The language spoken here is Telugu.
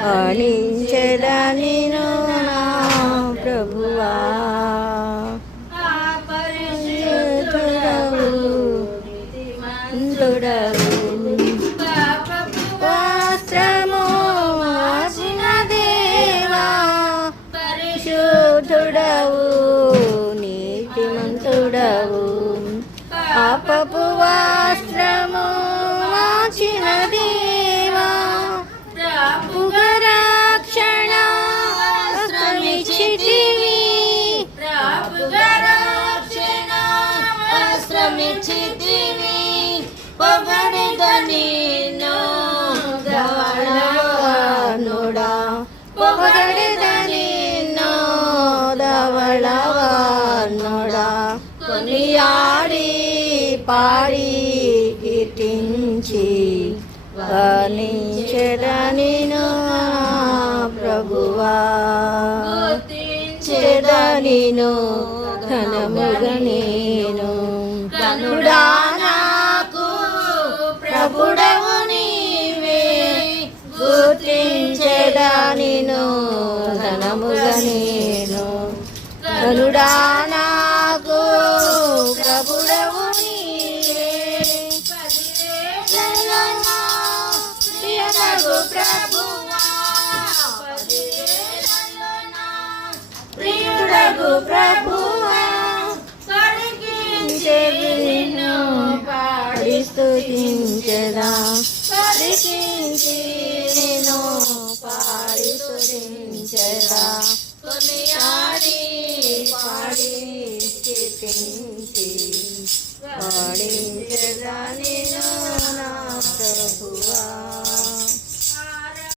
వర్ణించెదా నిన్ను నా ప్రభువా. పరిశుద్ధుడవు నీతిమంతుడవు వస్త్రము మార్చిన దేవా. పరిశుద్ధుడవు నీతిమంతుడవు పాపపు వస్త్రము మార్చిన దేవా. ప్రభుగా రక్షణ వస్త్రమిచ్చితివి. ప్రభుగా రక్షణ వస్త్రమిచ్చితివి. పొగడెద నిన్ను ధవళవర్ణుడా. పొగడెద నిన్ను ధవళవర్ణుడా. కొనియాడి పాడి కీర్తించి వర్ణించెదా నిన్ను ప్రభువా. గుర్తించెదా నిన్ను ఘనముగా నేను. కనుడా నాకు ప్రభుడవు నీవే. గుర్తించెదా నిన్ను ఘనముగా నేను. కనుడా నాకు ప్రభుడవు నీవే. ప్రియతగు ప్రభువా. ప్రియుడగు ప్రభువా. నిన్ను పాడి స్తుతించెదా.